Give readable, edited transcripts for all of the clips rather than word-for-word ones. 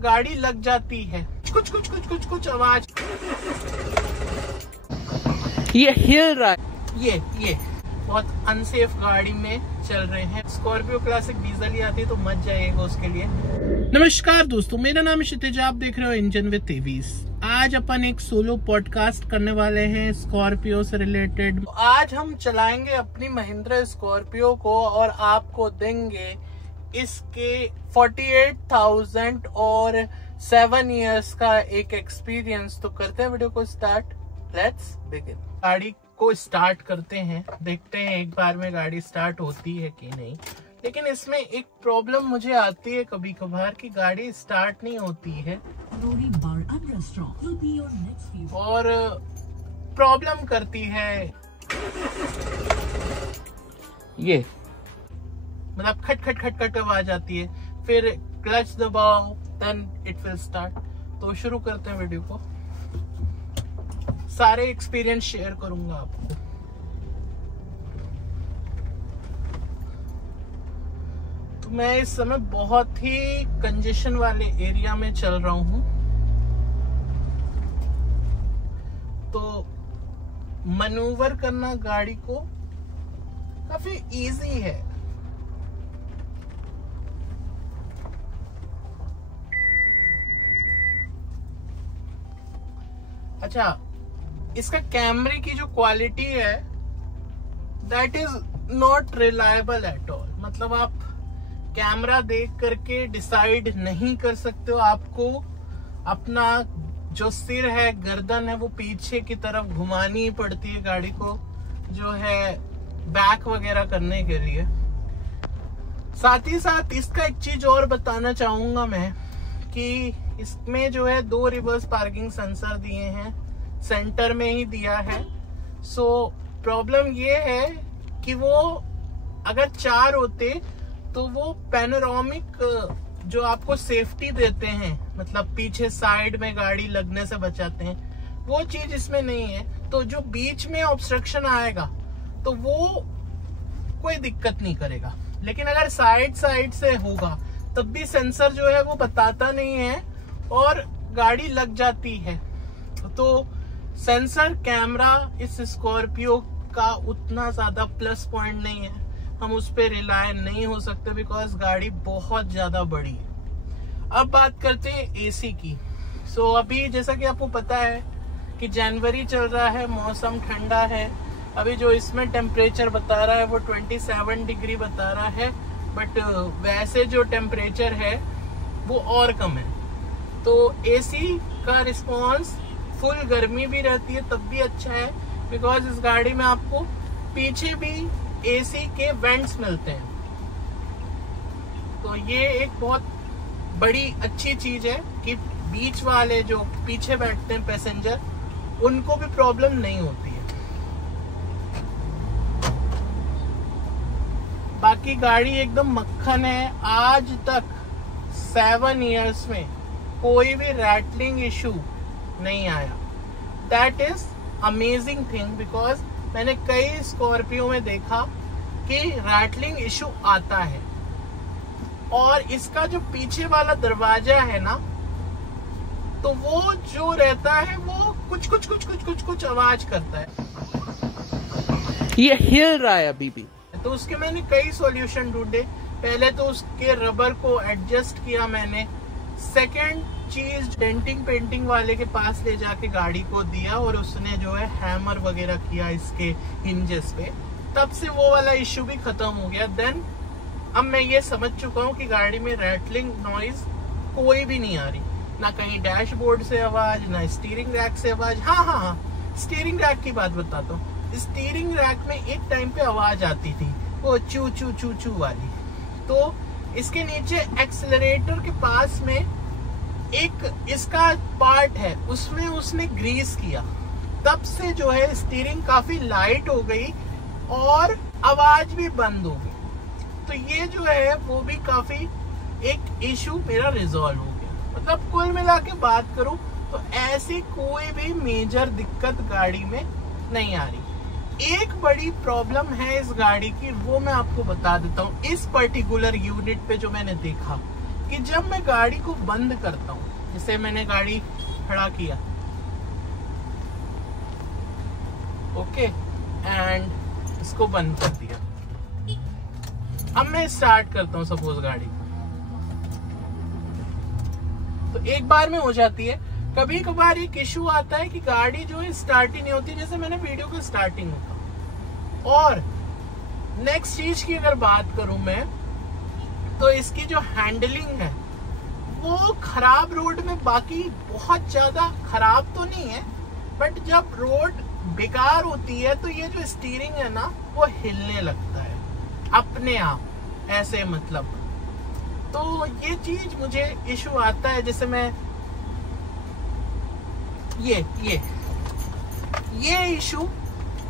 गाड़ी लग जाती है, कुछ कुछ कुछ कुछ कुछ आवाज ये हिल रहा है। ये बहुत अनसेफ गाड़ी में चल रहे हैं। स्कॉर्पियो क्लासिक डीजल ही आती है तो मच जाएगा उसके लिए। नमस्कार दोस्तों, मेरा नाम क्षितिज, आप देख रहे हो इंजन विद तेवीस। आज अपन एक सोलो पॉडकास्ट करने वाले हैं स्कॉर्पियो से रिलेटेड। आज हम चलाएंगे अपनी महिंद्रा स्कॉर्पियो को और आपको देंगे इसके 48,000 और 7 इयर्स का एक एक्सपीरियंस। तो करते हैं वीडियो को स्टार्ट, लेट्स बिगिन। गाड़ी को स्टार्ट करते हैं, देखते हैं एक बार में गाड़ी स्टार्ट होती है कि नहीं। लेकिन इसमें एक प्रॉब्लम मुझे आती है कभी कभार कि गाड़ी स्टार्ट नहीं होती है और प्रॉब्लम करती है ये, मतलब खट खट खट खट आवाज आती है। फिर क्लच दबाओ, देन इट विल स्टार्ट। तो शुरू करते हैं वीडियो को। सारे एक्सपीरियंस शेयर करूंगा आपको। तो मैं इस समय बहुत ही कंजेशन वाले एरिया में चल रहा हूं, तो मैन्यूवर करना गाड़ी को काफी इजी है। अच्छा, इसका कैमरे की जो क्वालिटी है that is not reliable at all. मतलब आप कैमरा देख करके डिसाइड नहीं कर सकते हो। आपको अपना जो सिर है, गर्दन है, वो पीछे की तरफ घुमानी पड़ती है गाड़ी को, जो है बैक वगैरह करने के लिए। साथ ही साथ इसका एक चीज और बताना चाहूंगा मैं कि इसमें जो है 2 रिवर्स पार्किंग सेंसर दिए हैं, सेंटर में ही दिया है। सो प्रॉब्लम ये है कि वो अगर 4 होते तो वो पैनोरामिक जो आपको सेफ्टी देते हैं, मतलब पीछे साइड में गाड़ी लगने से बचाते हैं, वो चीज इसमें नहीं है। तो जो बीच में ऑब्स्ट्रक्शन आएगा तो वो कोई दिक्कत नहीं करेगा। लेकिन अगर साइड से होगा तब भी सेंसर जो है वो बताता नहीं है और गाड़ी लग जाती है। तो सेंसर कैमरा इस स्कॉर्पियो का उतना ज्यादा प्लस पॉइंट नहीं है, हम उस पर रिलाय नहीं हो सकते बिकॉज गाड़ी बहुत ज्यादा बड़ी है। अब बात करते हैं एसी की। सो अभी जैसा कि आपको पता है कि जनवरी चल रहा है, मौसम ठंडा है। अभी जो इसमें टेम्परेचर बता रहा है वो 27 डिग्री बता रहा है, बट वैसे जो टेम्परेचर है वो और कम है। तो एसी का रिस्पॉन्स फुल गर्मी भी रहती है तब भी अच्छा है, बिकॉज इस गाड़ी में आपको पीछे भी एसी के वेंट्स मिलते हैं। तो ये एक बहुत बड़ी अच्छी चीज है कि बीच वाले जो पीछे बैठते हैं पैसेंजर, उनको भी प्रॉब्लम नहीं होती है। बाकी गाड़ी एकदम मक्खन है। आज तक 7 इयर्स में कोई भी रैटलिंग इशू नहीं आया। That is amazing thing, because मैंने कई स्कॉर्पियो में देखा कि रैटलिंग इशू आता है। और इसका जो पीछे वाला दरवाजा है ना, तो वो जो रहता है वो कुछ कुछ कुछ कुछ कुछ कुछ आवाज करता है। ये हिल रहा है अभी भी। तो उसके मैंने कई सॉल्यूशन ढूंढे। पहले तो उसके रबर को एडजस्ट किया मैंने। सेकंड चीज, डेंटिंग पेंटिंग वाले के पास ले जाके गाड़ी को दिया और उसने जो है हैमर वगैरह किया इसके हिंजेस पे। तब से वो वाला इश्यू भी खत्म हो गया। देन अब मैं ये समझ चुका हूँ कि गाड़ी में रैटलिंग नॉइज कोई भी नहीं आ रही, ना कहीं डैशबोर्ड से आवाज, ना स्टीयरिंग रैक से आवाज। हाँ, स्टीयरिंग रैक की बात बताता हूँ। स्टीयरिंग रैक में एक टाइम पे आवाज आती थी, वो चू चू चू चू वाली। तो इसके नीचे एक्सेलरेटर के पास में एक इसका पार्ट है, उसमें उसने ग्रीस किया। तब से जो है स्टीयरिंग काफी लाइट हो गई और आवाज भी बंद हो गई। तो ये जो है वो भी काफी एक इशू मेरा रिजॉल्व हो गया। मतलब कुल मिला के बात करूं तो ऐसी कोई भी मेजर दिक्कत गाड़ी में नहीं आ रही। एक बड़ी प्रॉब्लम है इस गाड़ी की, वो मैं आपको बता देता हूँ। इस पर्टिकुलर यूनिट पे जो मैंने देखा कि जब मैं गाड़ी को बंद करता हूँ, जैसे मैंने गाड़ी खड़ा किया, ओके, एंड इसको बंद कर दिया, अब मैं स्टार्ट करता हूँ सपोज गाड़ी, तो एक बार में हो जाती है। कभी कभार एक इशू आता है कि गाड़ी जो है स्टार्ट ही नहीं होती, जैसे मैंने वीडियो को स्टार्टिंग में कहा। और नेक्स्ट चीज की अगर बात करूं मैं, तो इसकी जो हैंडलिंग है वो खराब रोड में, बाकी बहुत ज्यादा खराब तो नहीं है, बट जब रोड बेकार होती है तो ये जो स्टीयरिंग है ना वो हिलने लगता है अपने आप, ऐसे मतलब। तो ये चीज मुझे इशू आता है। जैसे मैं ये इशू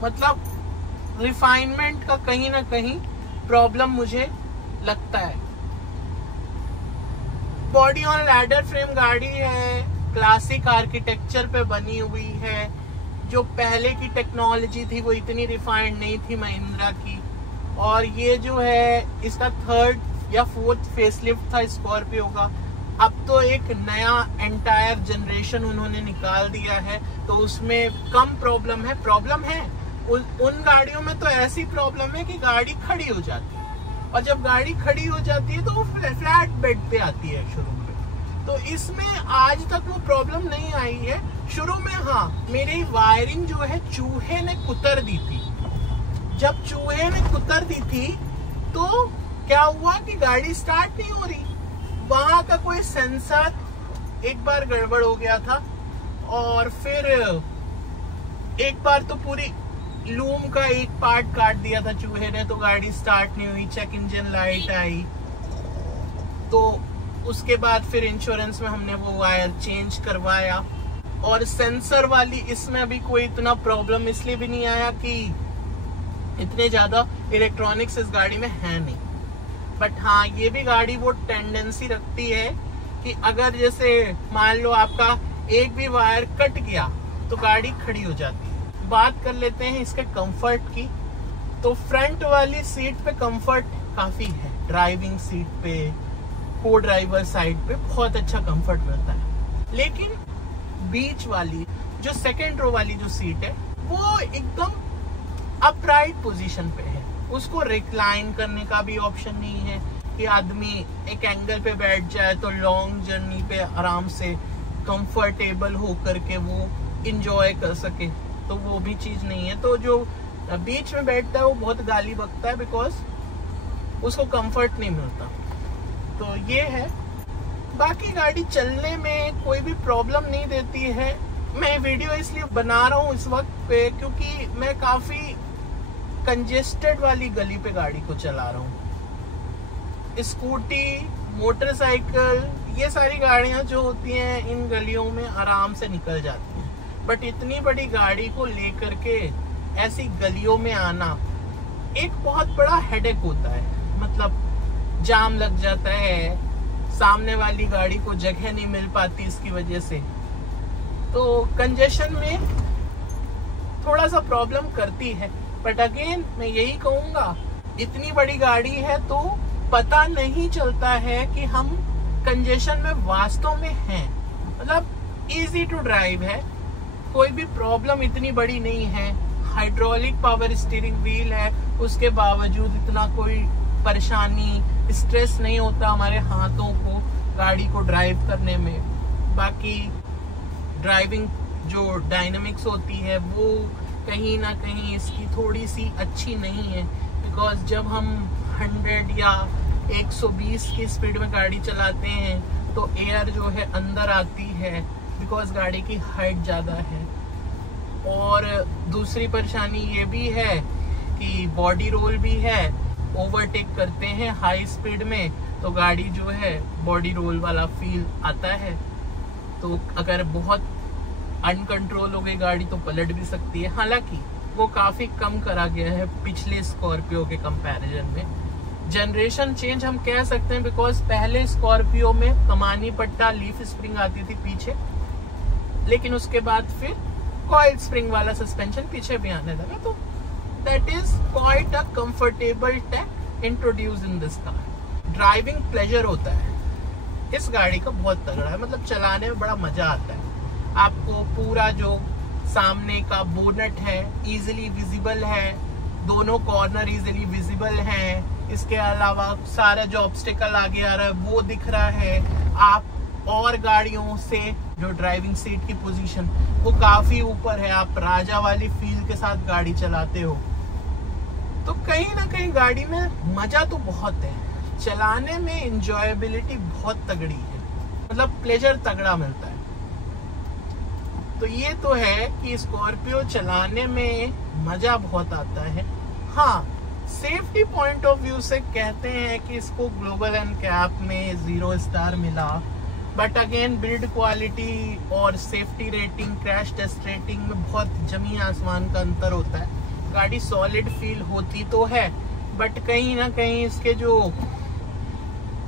मतलब रिफाइनमेंट का कहीं ना कहीं प्रॉब्लम मुझे लगता है। बॉडी ऑन लैडर फ्रेम गाड़ी है, क्लासिक आर्किटेक्चर पे बनी हुई है। जो पहले की टेक्नोलॉजी थी वो इतनी रिफाइंड नहीं थी महिंद्रा की, और ये जो है इसका 3rd या 4th फेसलिफ्ट था स्कॉर्पियो का। अब तो एक नया एंटायर जनरेशन उन्होंने निकाल दिया है, तो उसमें कम प्रॉब्लम है। उन गाड़ियों में तो ऐसी प्रॉब्लम है कि गाड़ी खड़ी हो जाती है, और जब गाड़ी खड़ी हो जाती है तो वो फ्लैट बेड पे आती है शुरू में। तो इसमें आज तक वो प्रॉब्लम नहीं आई है। शुरू में हाँ, मेरी वायरिंग जो है चूहे ने कुतर दी थी। जब चूहे ने कुतर दी थी तो क्या हुआ कि गाड़ी स्टार्ट नहीं हो रही, वहां का कोई सेंसर एक बार गड़बड़ हो गया था, और फिर एक बार तो पूरी लूम का एक पार्ट काट दिया था चूहे ने, तो गाड़ी स्टार्ट नहीं हुई। चेक इंजन लाइट आई, तो उसके बाद फिर इंश्योरेंस में हमने वो वायर चेंज करवाया। और सेंसर वाली इसमें अभी कोई इतना प्रॉब्लम इसलिए भी नहीं आया कि इतने ज्यादा इलेक्ट्रॉनिक्स इस गाड़ी में है नहीं। बट हाँ, ये भी गाड़ी वो टेंडेंसी रखती है कि अगर जैसे मान लो आपका एक भी वायर कट गया तो गाड़ी खड़ी हो जाती है। बात कर लेते हैं इसके कंफर्ट की। तो फ्रंट वाली सीट पे कंफर्ट काफी है, ड्राइविंग सीट पे, को ड्राइवर साइड पे बहुत अच्छा कंफर्ट मिलता है। लेकिन बीच वाली जो सेकेंड रो वाली जो सीट है वो एकदम अपराइट पोजीशन पे है, उसको रिक्लाइन करने का भी ऑप्शन नहीं है कि आदमी एक एंगल पे बैठ जाए तो लॉन्ग जर्नी पे आराम से कंफर्टेबल होकर के वो इंजॉय कर सके, तो वो भी चीज नहीं है। तो जो बीच में बैठता है वो बहुत गाली बकता है, बिकॉज उसको कंफर्ट नहीं मिलता। तो ये है। बाकी गाड़ी चलने में कोई भी प्रॉब्लम नहीं देती है। मैं वीडियो इसलिए बना रहा हूँ इस वक्त पे क्योंकि मैं काफी कंजेस्टेड वाली गली पे गाड़ी को चला रहा हूँ। स्कूटी, मोटरसाइकिल, ये सारी गाड़ियां जो होती हैं इन गलियों में आराम से निकल जाती हैं, बट इतनी बड़ी गाड़ी को लेकर के ऐसी गलियों में आना एक बहुत बड़ा हेडेक होता है। मतलब जाम लग जाता है, सामने वाली गाड़ी को जगह नहीं मिल पाती इसकी वजह से, तो कंजेशन में थोड़ा सा प्रॉब्लम करती है। बट अगेन मैं यही कहूंगा, इतनी बड़ी गाड़ी है तो पता नहीं चलता है कि हम कंजेशन में वास्तव में हैं। मतलब इजी टू ड्राइव है, कोई भी प्रॉब्लम इतनी बड़ी नहीं है। हाइड्रोलिक पावर स्टीयरिंग व्हील है, उसके बावजूद इतना कोई परेशानी, स्ट्रेस नहीं होता हमारे हाथों को गाड़ी को ड्राइव करने में। बाकी ड्राइविंग जो डायनामिक्स होती है वो कहीं ना कहीं इसकी थोड़ी सी अच्छी नहीं है, बिकॉज जब हम 100 या 120 की स्पीड में गाड़ी चलाते हैं तो एयर जो है अंदर आती है, बिकॉज गाड़ी की हाइट ज़्यादा है। और दूसरी परेशानी ये भी है कि बॉडी रोल भी है, ओवरटेक करते हैं हाई स्पीड में तो गाड़ी जो है बॉडी रोल वाला फील आता है। तो अगर बहुत अनकंट्रोल हो गई गाड़ी तो पलट भी सकती है। हालांकि वो काफी कम करा गया है पिछले स्कॉर्पियो के कंपैरिजन में। जनरेशन चेंज हम कह सकते हैं, बिकॉज पहले स्कॉर्पियो में कमानी पट्टा लीफ स्प्रिंग आती थी पीछे, लेकिन उसके बाद फिर कॉइल स्प्रिंग वाला सस्पेंशन पीछे भी आने लगा। तो that is quite a comfortable tech introduce in this car. Driving pleasure होता है, इस गाड़ी का बहुत तगड़ा है, मतलब चलाने में बड़ा मजा आता है। आपको पूरा जो सामने का बोनट है इजीली विजिबल है, दोनों कॉर्नर इजीली विजिबल हैं। इसके अलावा सारा जो ऑब्स्टिकल आगे आ रहा है वो दिख रहा है। आप और गाड़ियों से जो ड्राइविंग सीट की पोजीशन वो काफी ऊपर है, आप राजा वाली फील के साथ गाड़ी चलाते हो। तो कहीं ना कहीं गाड़ी में मजा तो बहुत है, चलाने में इंजॉयबिलिटी बहुत तगड़ी है, मतलब प्लेजर तगड़ा मिलता है। तो ये तो है कि स्कॉर्पियो चलाने में मजा बहुत आता है। हाँ, सेफ्टी पॉइंट ऑफ व्यू से कहते हैं कि इसको ग्लोबल एनकैप में 0 स्टार मिला, बट अगेन बिल्ड क्वालिटी और safety rating, crash test rating में बहुत जमीन आसमान का अंतर होता है। गाड़ी सॉलिड फील होती तो है, बट कहीं ना कहीं इसके जो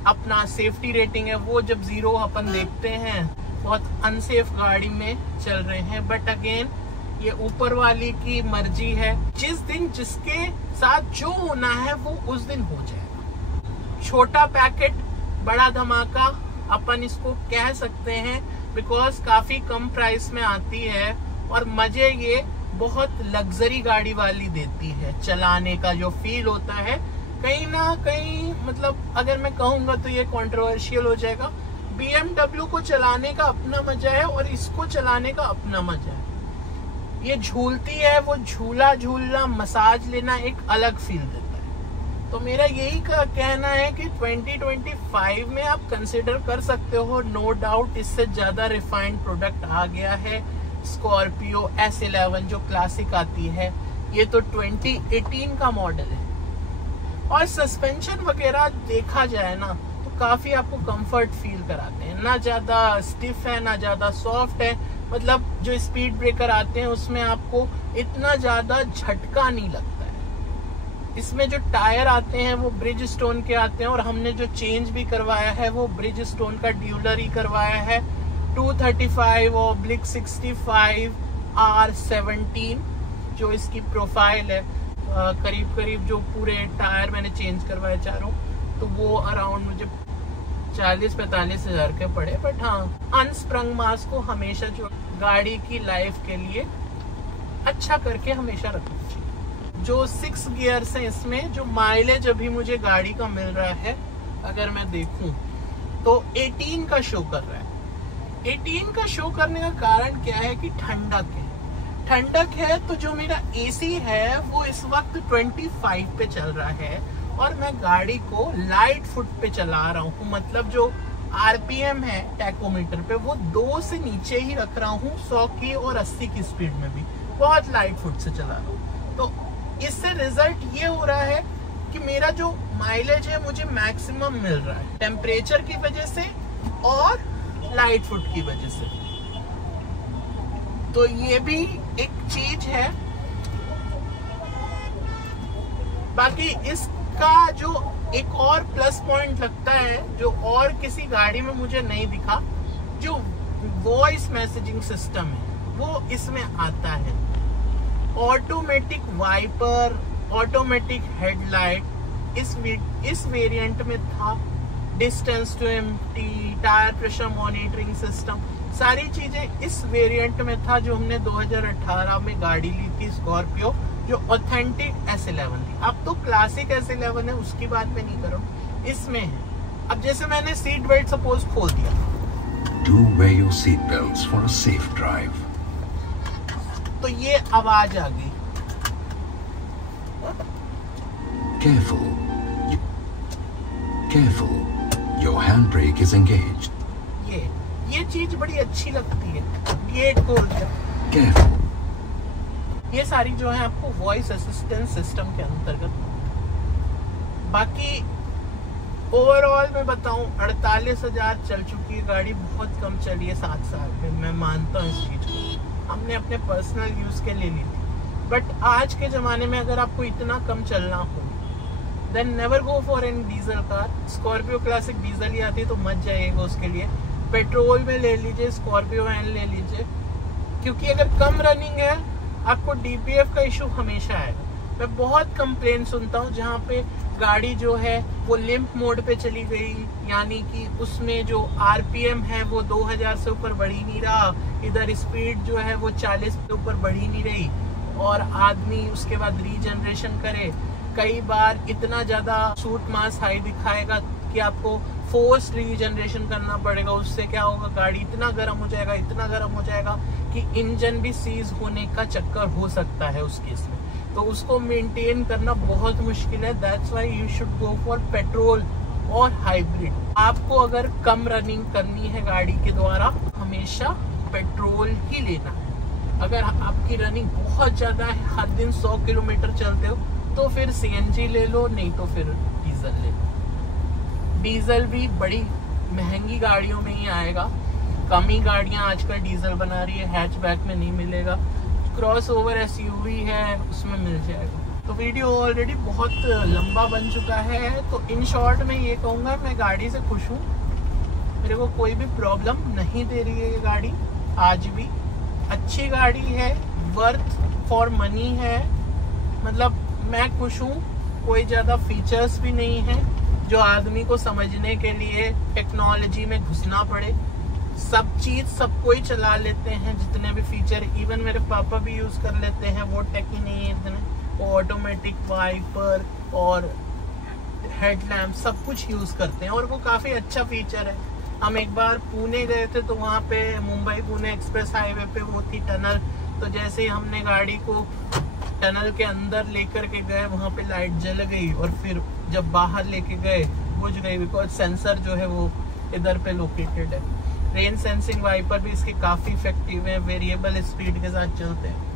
अपना सेफ्टी रेटिंग है वो जब 0 अपन देखते हैं, बहुत अनसेफ गाड़ी में चल रहे हैं। बट अगेन ये ऊपर वाली की मर्जी है, जिस दिन जिसके साथ जो होना है वो उस दिन हो जाएगा। छोटा पैकेट बड़ा धमाका अपन इसको कह सकते हैं, बिकॉज काफी कम प्राइस में आती है और मजे ये बहुत लग्जरी गाड़ी वाली देती है। चलाने का जो फील होता है कहीं ना कहीं, मतलब अगर मैं कहूंगा तो ये कंट्रोवर्शियल हो जाएगा, BMW को चलाने का अपना मजा है और इसको चलाने का अपना मजा है। ये झूलती है, वो झूला झूलना, मसाज लेना एक अलग फील देता है। तो मेरा यही कहना है कि 2025 में आप कंसिडर कर सकते हो। नो डाउट इससे ज्यादा रिफाइंड प्रोडक्ट आ गया है। स्कॉर्पियो S11 जो क्लासिक आती है, ये तो 2018 का मॉडल है। और सस्पेंशन वगैरह देखा जाए ना तो काफी आपको कंफर्ट फील कराते हैं, ना ज्यादा स्टिफ है ना ज्यादा सॉफ्ट है। मतलब जो स्पीड ब्रेकर आते हैं उसमें आपको इतना ज्यादा झटका नहीं लगता है। इसमें जो टायर आते हैं वो ब्रिज स्टोन के आते हैं, और हमने जो चेंज भी करवाया है वो ब्रिज स्टोन का ड्यूलर ही करवाया है। 235/65 R17 जो इसकी प्रोफाइल है, करीब करीब जो पूरे टायर मैंने चेंज करवाए चारों, तो वो अराउंड मुझे 40-45 हजार के पड़े। बट हाँ, अनस्प्रंग मास को हमेशा जो गाड़ी की लाइफ के लिए अच्छा करके हमेशा रखना चाहिए। जो 6 गियर्स हैं इसमें, जो माइलेज अभी मुझे गाड़ी का मिल रहा है अगर मैं देखूं तो 18 का शो कर रहा है। 18 का शो करने का कारण क्या है कि ठंडक है। तो जो मेरा AC है वो इस वक्त 25 पे चल रहा है और मैं गाड़ी को लाइट फुट पे चला रहा हूँ। मतलब जो RPM है टैकोमीटर पे वो 2 से नीचे ही रख रहा हूँ, 100 की और 80 की स्पीड में भी बहुत लाइट फुट से चला रहा हूँ। तो इससे रिजल्ट ये हो रहा है कि मेरा जो माइलेज है मुझे मैक्सिमम मिल रहा है, टेम्परेचर की वजह से और लाइट फुट की वजह से। तो ये भी एक चीज है। बाकी इसका जो एक और प्लस पॉइंट लगता है, जो और किसी गाड़ी में मुझे नहीं दिखा, जो वॉइस मैसेजिंग सिस्टम है वो इसमें आता है। ऑटोमेटिक वाइपर, ऑटोमेटिक हेडलाइट इस वेरिएंट में था। Distance to empty, tyre pressure monitoring system, सारी चीजें इस वेरिएंट में था जो हमने 2018 में गाड़ी ली थी स्कॉर्पियो, जो ऑथेंटिक S11 थी। अब तो क्लासिक S11 है, उसकी बात मैं नहीं कर रहा हूँ, इसमें है। अब जैसे मैंने सीट बेल्ट सपोज खोल दिया, Do wear your seat belts for a safe drive. तो ये आवाज आ गई। Careful, your handbrake is engaged. ये चीज बड़ी अच्छी लगती है। गेट खोल दिया, Careful. ये सारी जो है आपको वॉइस असिस्टेंस सिस्टम के अंतर्गत। बाकी ओवरऑल मैं बताऊं 48,000 चल चुकी है गाड़ी, बहुत कम चली है 7 साल में। मैं मानता हूँ इस चीज को, हमने अपने पर्सनल यूज के लिए ली थी। बट आज के जमाने में अगर आपको इतना कम चलना हो, then never go for any diesel car. Scorpio classic diesel ही आती है तो मत जाइएगा उसके लिए। पेट्रोल में ले लीजिए, स्कॉर्पियो वैन ले लीजिए, क्योंकि अगर कम रनिंग है आपको DPF का इशू हमेशा आएगा। मैं बहुत कंप्लेन सुनता हूँ जहाँ पे गाड़ी जो है वो लिम्प मोड पे चली गई, यानी कि उसमें जो आरपीएम है वो 2000 से ऊपर बढ़ ही नहीं रहा, इधर स्पीड जो है वो 40 से ऊपर बढ़ ही नहीं रही, और आदमी उसके बाद रीजनरेशन करे, कई बार इतना ज्यादा सूट मास हाई दिखाएगा कि आपको फोर्स रीजनरेशन करना पड़ेगा। उससे क्या होगा, गाड़ी इतना गर्म हो जाएगा, इतना गर्म हो जाएगा कि इंजन भी सीज होने का चक्कर हो सकता है उस केस में। तो उसको मेंटेन करना बहुत मुश्किल है। That's why you should go for petrol और हाइब्रिड। आपको अगर कम रनिंग करनी है गाड़ी के द्वारा, हमेशा पेट्रोल ही लेना है। अगर आपकी रनिंग बहुत ज्यादा है, हर दिन 100 किलोमीटर चलते हो, तो फिर सीएनजी ले लो, नहीं तो फिर डीजल ले लो। डीजल भी बड़ी महंगी गाड़ियों में ही आएगा, कम ही गाड़ियां आजकल डीजल बना रही है, हैचबैक में नहीं मिलेगा। क्रॉस ओवर एसयूवी है, उसमें मिल जाएगा। तो वीडियो ऑलरेडी बहुत लंबा बन चुका है, तो इन शॉर्ट में ये कहूँगा, मैं गाड़ी से खुश हूँ, मेरे को कोई भी प्रॉब्लम नहीं दे रही है ये गाड़ी आज भी। अच्छी गाड़ी है, वर्थ फॉर मनी है, मतलब मैं खुश हूँ। कोई ज़्यादा फीचर्स भी नहीं है जो आदमी को समझने के लिए टेक्नोलॉजी में घुसना पड़े। सब चीज़ सब कोई चला लेते हैं, जितने भी फीचर, इवन मेरे पापा भी यूज़ कर लेते हैं, वो टेक ही नहीं है इतने। वो ऑटोमेटिक वाइपर और हेडलैम्प सब कुछ यूज़ करते हैं, और वो काफ़ी अच्छा फीचर है। हम एक बार पुणे गए थे, तो वहाँ पे मुंबई पुणे एक्सप्रेस हाईवे पे वो थी टनल, तो जैसे ही हमने गाड़ी को टनल के अंदर लेकर के गए, वहाँ पे लाइट जल गई, और फिर जब बाहर लेके गए बुझ गई, बिकॉज सेंसर जो है वो इधर पे लोकेटेड है। रेन सेंसिंग वाइपर भी इसके काफ़ी इफेक्टिव है, वेरिएबल स्पीड के साथ चलते हैं।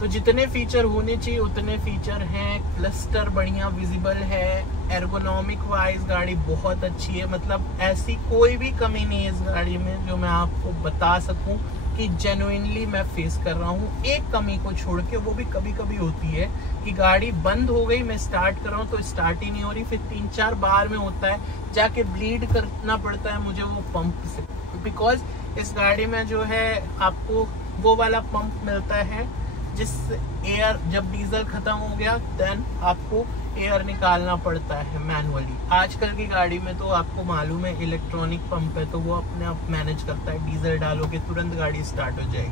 तो जितने फीचर होने चाहिए उतने फीचर हैं। क्लस्टर बढ़िया विजिबल है, एर्गोनॉमिक वाइज गाड़ी बहुत अच्छी है, मतलब ऐसी कोई भी कमी नहीं है इस गाड़ी में जो मैं आपको बता सकूं कि जेन्युइनली मैं फेस कर रहा हूँ। एक कमी को छोड़ के, वो भी कभी कभी होती है कि गाड़ी बंद हो गई, मैं स्टार्ट कर रहा हूँ तो स्टार्ट ही नहीं हो रही, फिर 3-4 बार में होता है, जाके ब्लीड करना पड़ता है मुझे वो पंप से, बिकॉज इस गाड़ी में जो है आपको वो वाला पंप मिलता है जिस एयर, जब डीजल खत्म हो गया देन आपको एयर निकालना पड़ता है मैनुअली। आजकल की गाड़ी में तो आपको मालूम है इलेक्ट्रॉनिक पंप है, तो वो अपने आप मैनेज करता है, डीजल डालोगे तुरंत गाड़ी स्टार्ट हो जाएगी।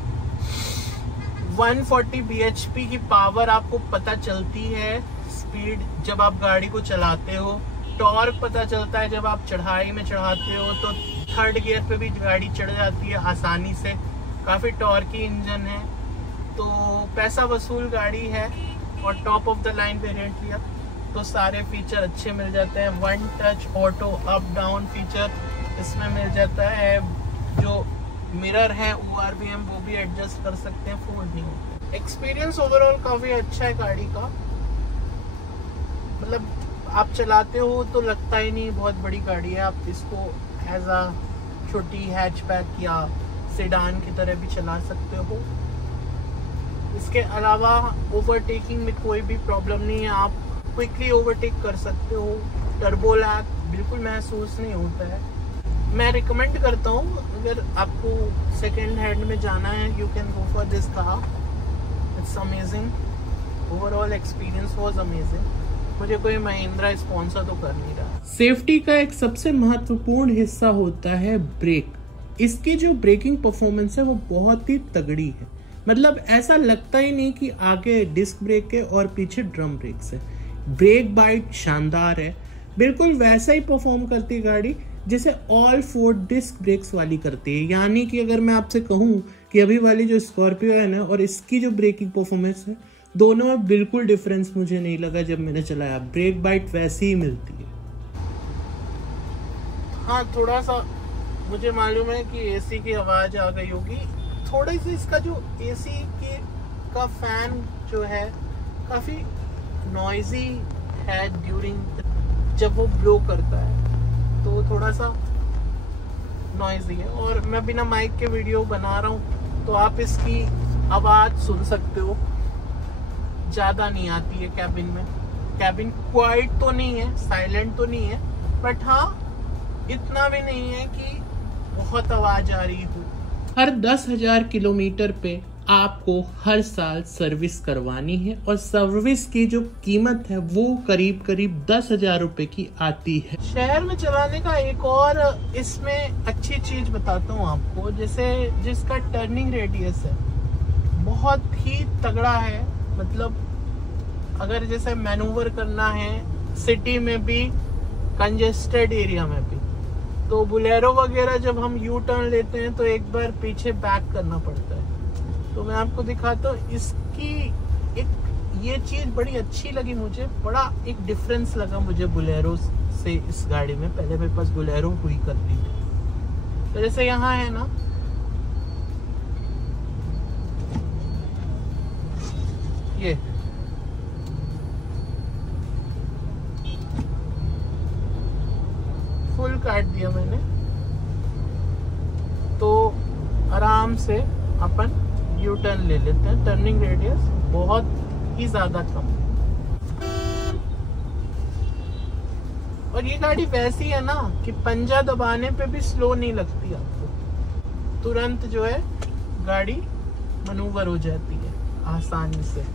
140 bhp की पावर आपको पता चलती है स्पीड जब आप गाड़ी को चलाते हो। टॉर्क पता चलता है जब आप चढ़ाई में चढ़ाते हो, तो 3rd गियर पे भी गाड़ी चढ़ जाती है आसानी से। काफ़ी टॉर्की इंजन है, तो पैसा वसूल गाड़ी है, और top of the line variant लिया तो सारे फीचर अच्छे मिल जाते हैं। 1 touch auto up down feature इसमें मिल जाता है, जो मिरर है ORVM वो भी एडजस्ट कर सकते हैं, फोल्ड नहीं होता। एक्सपीरियंस ओवरऑल काफ़ी अच्छा है गाड़ी का, मतलब आप चलाते हो तो लगता ही नहीं बहुत बड़ी गाड़ी है। आप इसको एज अ छोटी हैचबैक या सेडान की तरह भी चला सकते हो। इसके अलावा ओवरटेकिंग में कोई भी प्रॉब्लम नहीं है, आप क्विकली ओवरटेक कर सकते हो। टर्बो लैग बिल्कुल महसूस नहीं होता है। मैं रिकमेंड करता हूँ, अगर आपको सेकेंड हैंड में जाना है, you can go for this car, it's amazing. Overall experience was amazing. मुझे कोई महिंद्रा स्पॉन्सर तो कर नहीं रहा। सेफ्टी का एक सबसे महत्वपूर्ण हिस्सा होता है ब्रेक। इसकी जो ब्रेकिंग परफॉर्मेंस है वो बहुत ही तगड़ी है, मतलब ऐसा लगता ही नहीं कि आगे डिस्क ब्रेक है और पीछे ड्रम ब्रेक्स है। ब्रेक बाइट शानदार है, बिल्कुल वैसा ही परफॉर्म करती है गाड़ी जैसे ऑल 4 डिस्क ब्रेक्स वाली करती है। यानी कि अगर मैं आपसे कहूँ कि अभी वाली जो स्कॉर्पियो है ना, और इसकी जो ब्रेकिंग परफॉर्मेंस है, दोनों में बिल्कुल डिफरेंस मुझे नहीं लगा जब मैंने चलाया। ब्रेक बाइट वैसी ही मिलती है। हाँ, थोड़ा सा मुझे मालूम है कि एसी की आवाज़ आ गई होगी, थोड़ी सी इसका जो एसी का फैन जो है काफ़ी नॉइजी है ड्यूरिंग जब वो ब्लो करता है, तो थोड़ा सा नॉइजी है। और मैं बिना माइक के वीडियो बना रहा हूँ तो आप इसकी आवाज़ सुन सकते हो, ज़्यादा नहीं आती है कैबिन में। कैबिन क्वाइट तो नहीं है, साइलेंट तो नहीं है, बट हाँ इतना भी नहीं है कि बहुत आवाज़ आ रही हो। हर 10,000 किलोमीटर पे आपको हर साल सर्विस करवानी है और सर्विस की जो कीमत है वो करीब करीब 10,000 रुपए की आती है। शहर में चलाने का एक और इसमें अच्छी चीज बताता हूँ आपको, जैसे जिसका टर्निंग रेडियस है बहुत ही तगड़ा है। मतलब अगर जैसे मैनूवर करना है सिटी में भी, कंजेस्टेड एरिया में भी, तो बुलेरो वगैरह जब हम यू टर्न लेते हैं तो एक बार पीछे बैक करना पड़ता है। तो मैं आपको दिखाता हूँ, इसकी एक ये चीज बड़ी अच्छी लगी मुझे, बड़ा एक डिफरेंस लगा मुझे बुलेरो से इस गाड़ी में। पहले मेरे पास बुलेरो हुई करती थी, तो जैसे यहाँ है ना, ये फुल काट दिया मैंने, तो आराम से अपन यू टर्न ले लेते हैं। टर्निंग रेडियस बहुत ही ज्यादा कम, और ये गाड़ी वैसी है ना कि पंजा दबाने पे भी स्लो नहीं लगती आपको, तुरंत जो है गाड़ी मनूवर हो जाती है आसानी से।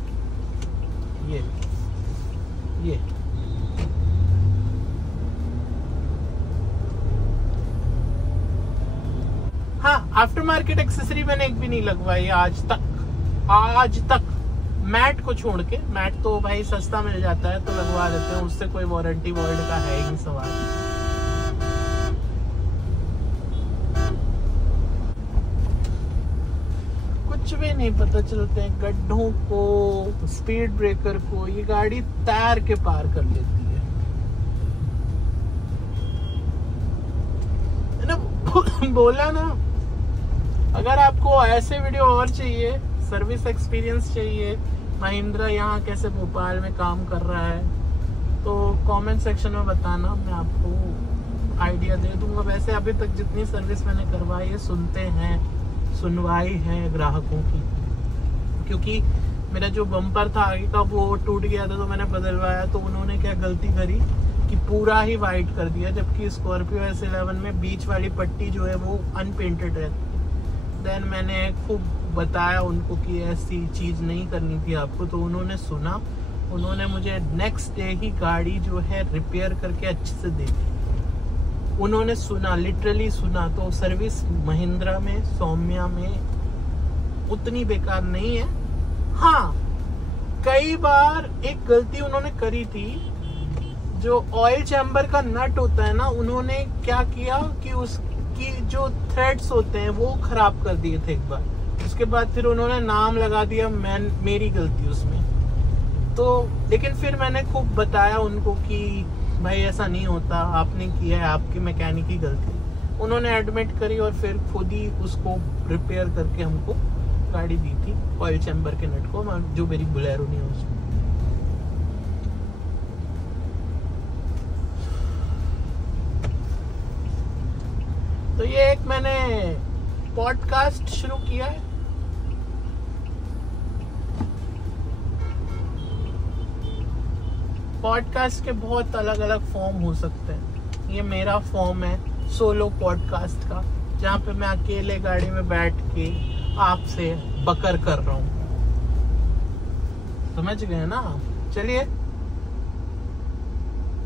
ये हाँ, आफ्टर मार्केट एक्सेसरी मैंने एक भी नहीं लगवाई आज तक। मैट को छोड़ के, मैट तो भाई सस्ता मिल जाता है तो लगवा देते हैं, उससे कोई वारंटी वर्ल्ड का है ही नहीं सवाल। कुछ भी नहीं पता चलते हैं, गड्ढों को, स्पीड ब्रेकर को, ये गाड़ी तैर के पार कर लेती है ना। बोला ना, अगर आपको ऐसे वीडियो और चाहिए, सर्विस एक्सपीरियंस चाहिए, महिंद्रा यहाँ कैसे भोपाल में काम कर रहा है, तो कमेंट सेक्शन में बताना, मैं आपको आइडिया दे दूंगा। वैसे अभी तक जितनी सर्विस मैंने करवाई है, सुनवाई है ग्राहकों की, क्योंकि मेरा जो बम्पर था आगे का वो टूट गया था तो मैंने बदलवाया, तो उन्होंने क्या गलती करी कि पूरा ही वाइट कर दिया, जबकि स्कॉर्पियो S11 में बीच वाली पट्टी जो है वो अनपेंटेड रहती। देन मैंने खूब बताया उनको कि ऐसी चीज नहीं करनी थी आपको, तो उन्होंने सुना। उन्होंने मुझे नेक्स्ट डे ही गाड़ी जो है रिपेयर करके अच्छे से दे दी। उन्होंने सुना, लिटरली सुना। तो सर्विस महिंद्रा में, सौम्या में उतनी बेकार नहीं है। हाँ, कई बार एक गलती उन्होंने करी थी, जो ऑयल चैम्बर का नट होता है ना, उन्होंने क्या किया कि उसकी जो थ्रेड्स होते हैं वो खराब कर दिए थे एक बार। उसके बाद फिर उन्होंने नाम लगा दिया, मेरी गलती उसमें। तो लेकिन फिर मैंने खूब बताया उनको कि भाई ऐसा नहीं होता, आपने किया है, आपकी मैकेनिक की गलती। उन्होंने एडमिट करी और फिर खुद ही उसको रिपेयर करके हमको गाड़ी दी थी, ऑयल चैम्बर के नट को, जो मेरी बुलेरो नहीं है उसमें। तो ये एक मैंने पॉडकास्ट शुरू किया है। पॉडकास्ट के बहुत अलग अलग फॉर्म हो सकते हैं। ये मेरा फॉर्म है सोलो पॉडकास्ट का, जहाँ पे मैं अकेले गाड़ी में बैठ के आपसे बकर कर रहा हूँ। समझ गए ना? चलिए,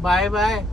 बाय बाय।